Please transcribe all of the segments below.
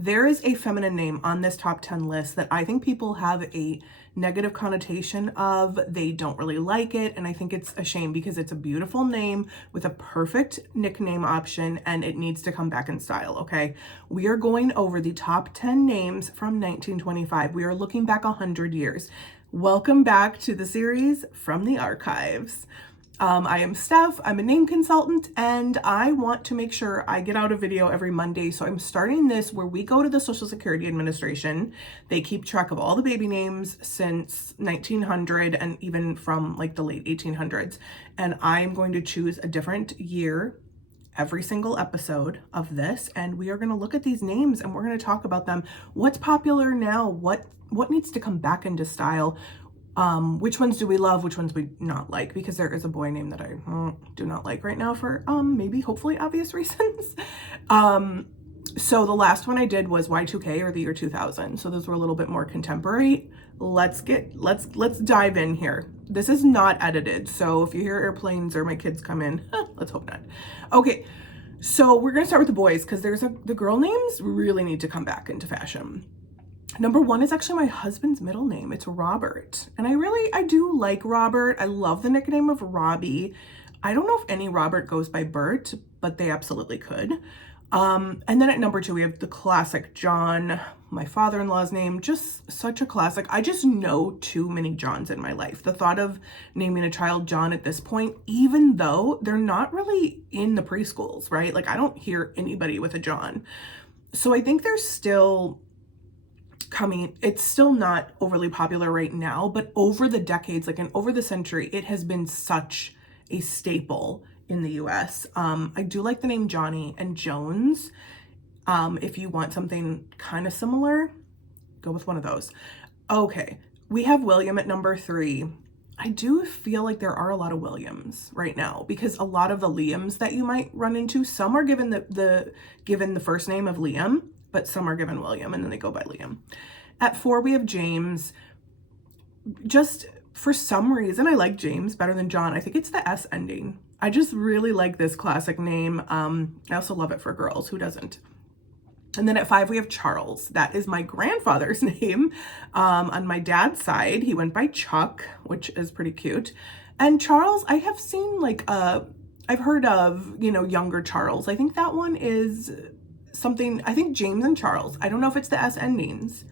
There is a feminine name on this top 10 list that I think people have a negative connotation of. They don't really like it, and I think it's a shame because it's a beautiful name with a perfect nickname option, and it needs to come back in style, okay? We are going over the top 10 names from 1925. We are looking back 100 years. Welcome back to the series From the Archives. I am Steph, I'm a name consultant, and I want to make sure I get out a video every Monday. So I'm starting this where we go to the Social Security Administration. They keep track of all the baby names since 1900 and even from like the late 1800s. And I'm going to choose a different year every single episode of this. And we are going to look at these names and we're going to talk about them. What's popular now? What needs to come back into style? Which ones do we love? Which ones we not like? Because there is a boy name that I do not like right now for maybe hopefully obvious reasons. So the last one I did was Y2K, or the year 2000. So those were a little bit more contemporary. Let's dive in here. This is not edited. So if you hear airplanes or my kids come in, let's hope not. Okay. So we're going to start with the boys because the girl names really need to come back into fashion. Number one is actually my husband's middle name. It's Robert. And I do like Robert. I love the nickname of Robbie. I don't know if any Robert goes by Bert, but they absolutely could. And then at number two, we have the classic John, my father-in-law's name, just such a classic. I just know too many Johns in my life. The thought of naming a child John at this point, even though they're not really in the preschools, right? Like I don't hear anybody with a John. So I think there's still coming. It's still not overly popular right now, but over the decades, like and over the century, it has been such a staple in the US. I do like the name Johnny and Jones. If you want something kind of similar, go with one of those. Okay, we have William at number three. I do feel like there are a lot of Williams right now because a lot of the Liams that you might run into, some are given the first name of Liam, but some are given William and then they go by Liam. At four, we have James. Just for some reason, I like James better than John. I think it's the S ending. I just really like this classic name. I also love it for girls. Who doesn't? And then at five, we have Charles. That is my grandfather's name. On my dad's side, he went by Chuck, which is pretty cute. And Charles, I have seen I've heard of, younger Charles. I think that one is something, I think James and Charles. I don't know if it's the S endings.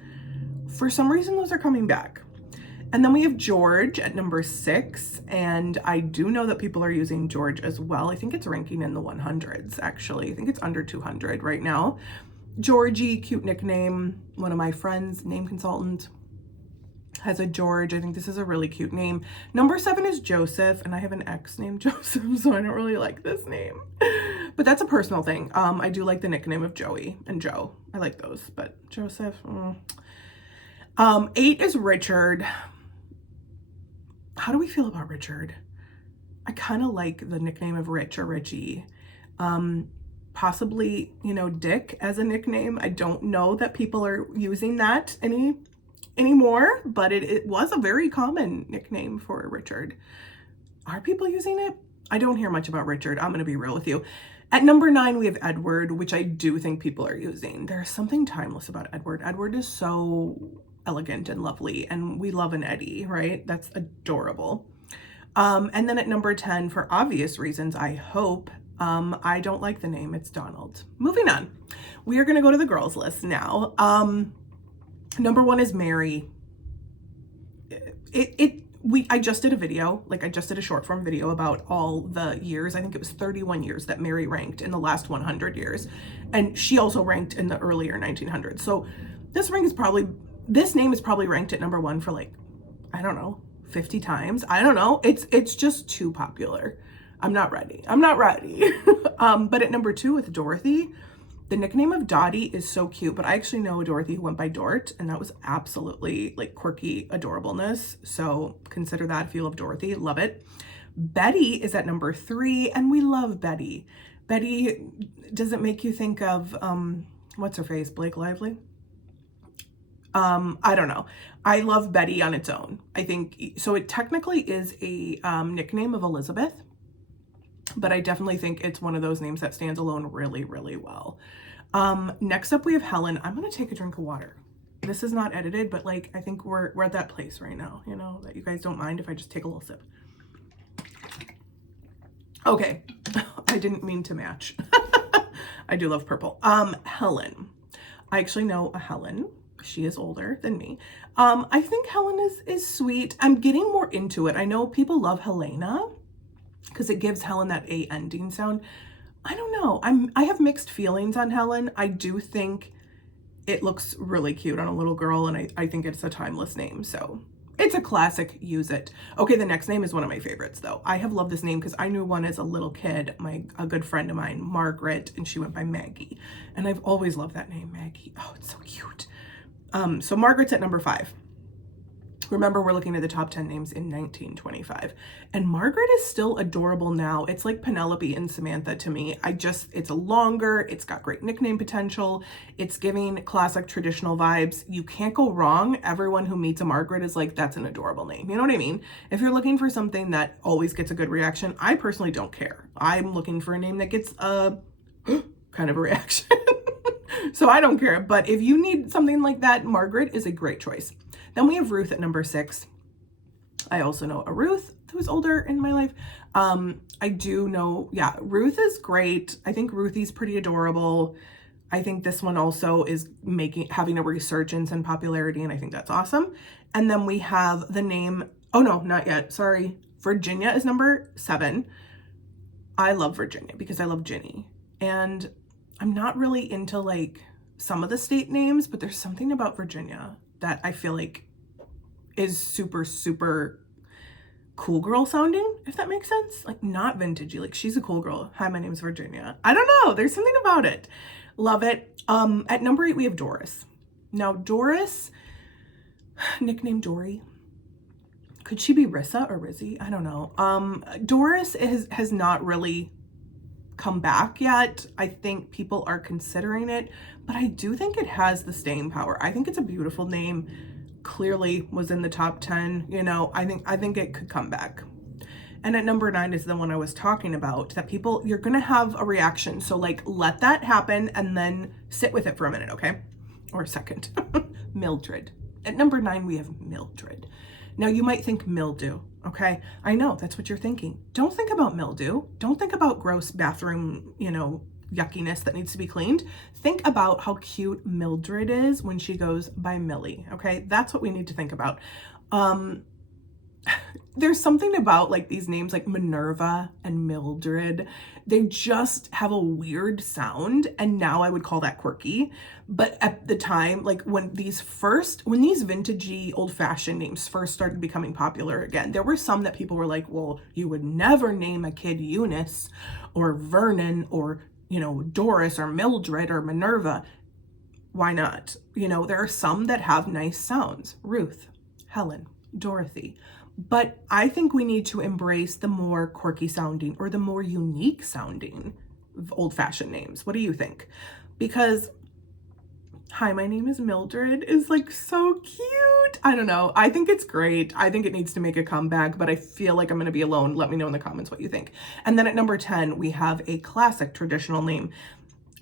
For some reason, those are coming back. And then we have George at number six. And I do know that people are using George as well. I think it's ranking in the 100s, actually. I think it's under 200 right now. Georgie, cute nickname. One of my friends, name consultant, has a George. I think this is a really cute name. Number seven is Joseph, and I have an ex named Joseph, so I don't really like this name. But that's a personal thing. I do like the nickname of Joey and Joe. I like those, but Joseph. Eight is Richard. How do we feel about Richard? I kind of like the nickname of Rich or Richie. Possibly, Dick as a nickname. I don't know that people are using that anymore, but it was a very common nickname for Richard. Are people using it? I don't hear much about Richard. I'm going to be real with you. At number nine, we have Edward, which I do think people are using. There's something timeless about Edward. Edward is so elegant and lovely, and we love an Eddie, right? That's adorable. And then at number 10, for obvious reasons, I hope, I don't like the name. It's Donald. Moving on. We are going to go to the girls list now. Number one is Mary. I just did a video, I just did a short form video about all the years. I think it was 31 years that Mary ranked in the last 100 years. And she also ranked in the earlier 1900s. So this name is probably ranked at number one for I don't know, 50 times. I don't know. It's just too popular. I'm not ready. But at number two with Dorothy, the nickname of Dottie is so cute, but I actually know a Dorothy who went by Dort, and that was absolutely quirky adorableness. So consider that if you love Dorothy, love it. Betty is at number three, and we love Betty. Betty, does it make you think of, what's her face, Blake Lively? I don't know. I love Betty on its own. I think, so it technically is a nickname of Elizabeth, but I definitely think it's one of those names that stands alone really, really well. Next up we have Helen. I'm gonna take a drink of water. This is not edited, but like, I think we're at that place right now, you know, that you guys don't mind if I just take a little sip. Okay, I didn't mean to match. I do love purple. Helen. I actually know a Helen. She is older than me. I think Helen is sweet. I'm getting more into it. I know people love Helena because it gives Helen that A ending sound. I don't know. I have mixed feelings on Helen. I do think it looks really cute on a little girl, and I think it's a timeless name. So it's a classic, use it. Okay, the next name is one of my favorites though. I have loved this name because I knew one as a little kid, a good friend of mine, Margaret, and she went by Maggie. And I've always loved that name, Maggie. Oh, it's so cute. So Margaret's at number 5. Remember, we're looking at the top 10 names in 1925. And Margaret is still adorable now. It's like Penelope and Samantha to me. It's longer, it's got great nickname potential, it's giving classic traditional vibes. You can't go wrong. Everyone who meets a Margaret is like, that's an adorable name. You know what I mean? If you're looking for something that always gets a good reaction, I personally don't care. I'm looking for a name that gets a kind of a reaction. So I don't care. But if you need something like that, Margaret is a great choice. Then we have Ruth at number 6. I also know a Ruth who's older in my life. I do know, yeah, Ruth is great. I think Ruthie's pretty adorable. I think this one also is having a resurgence in popularity, and I think that's awesome. And then we have the name, oh no, not yet, sorry. Virginia is number 7. I love Virginia because I love Ginny. And I'm not really into like some of the state names, but there's something about Virginia that I feel like is super, super cool girl sounding, if that makes sense. Like not vintagey, like she's a cool girl. Hi, my name's Virginia. I don't know, there's something about it. Love it. At number 8, we have Doris. Now Doris, nickname Dory. Could she be Rissa or Rizzy? I don't know. Doris has not really come back yet. I think people are considering it, but I do think it has the staying power. I think it's a beautiful name. Clearly was in the top 10, you know. I think it could come back. And at number 9 is the one I was talking about, that people, you're gonna have a reaction, so like let that happen and then sit with it for a minute, okay, or a second. Mildred. At number 9 we have Mildred. Now you might think mildew, okay? I know that's what you're thinking. Don't think about mildew. Don't think about gross bathroom, you know, yuckiness that needs to be cleaned. Think about how cute Mildred is when she goes by Millie, okay? That's what we need to think about. There's something about like these names like Minerva and Mildred. They just have a weird sound, and now I would call that quirky. But at the time, like when these vintagey old-fashioned names first started becoming popular again, there were some that people were like, well, you would never name a kid Eunice or Vernon or, you know, Doris or Mildred or Minerva. Why not? You know, there are some that have nice sounds. Ruth, Helen, Dorothy. But I think we need to embrace the more quirky sounding or the more unique sounding old-fashioned names. What do you think? Because hi, my name is Mildred is like so cute. I don't know. I think it's great. I think it needs to make a comeback, but I feel like I'm going to be alone. Let me know in the comments what you think. And then at number 10, we have a classic traditional name.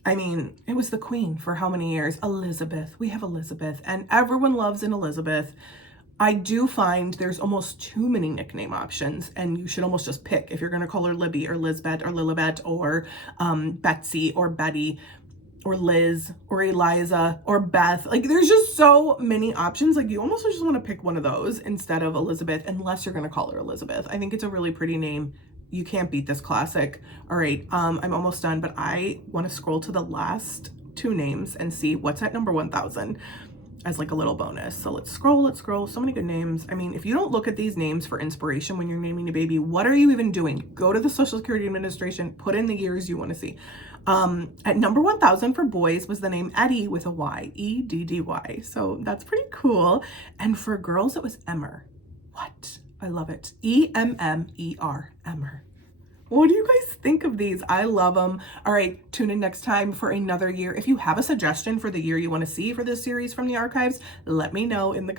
I mean, it was the queen for how many years? Elizabeth. We have Elizabeth, and everyone loves an Elizabeth. I do find there's almost too many nickname options, and you should almost just pick if you're going to call her Libby or Lisbeth or Lilibet or Betsy or Betty or Liz or Eliza or Beth. Like there's just so many options. Like you almost just want to pick one of those instead of Elizabeth, unless you're going to call her Elizabeth. I think it's a really pretty name. You can't beat this classic. All right, I'm almost done, but I want to scroll to the last 2 names and see what's at number 1000. As like a little bonus. So let's scroll. So many good names. I mean, if you don't look at these names for inspiration when you're naming a baby, what are you even doing? Go to the Social Security Administration, put in the years you want to see. At number 1000 for boys was the name Eddie with a Y, E-D-D-Y. So that's pretty cool. And for girls, it was Emmer. What? I love it. E-M-M-E-R, Emmer. What do you guys think of these? I love them. All right, tune in next time for another year. If you have a suggestion for the year you want to see for this series from the archives, let me know in the comments.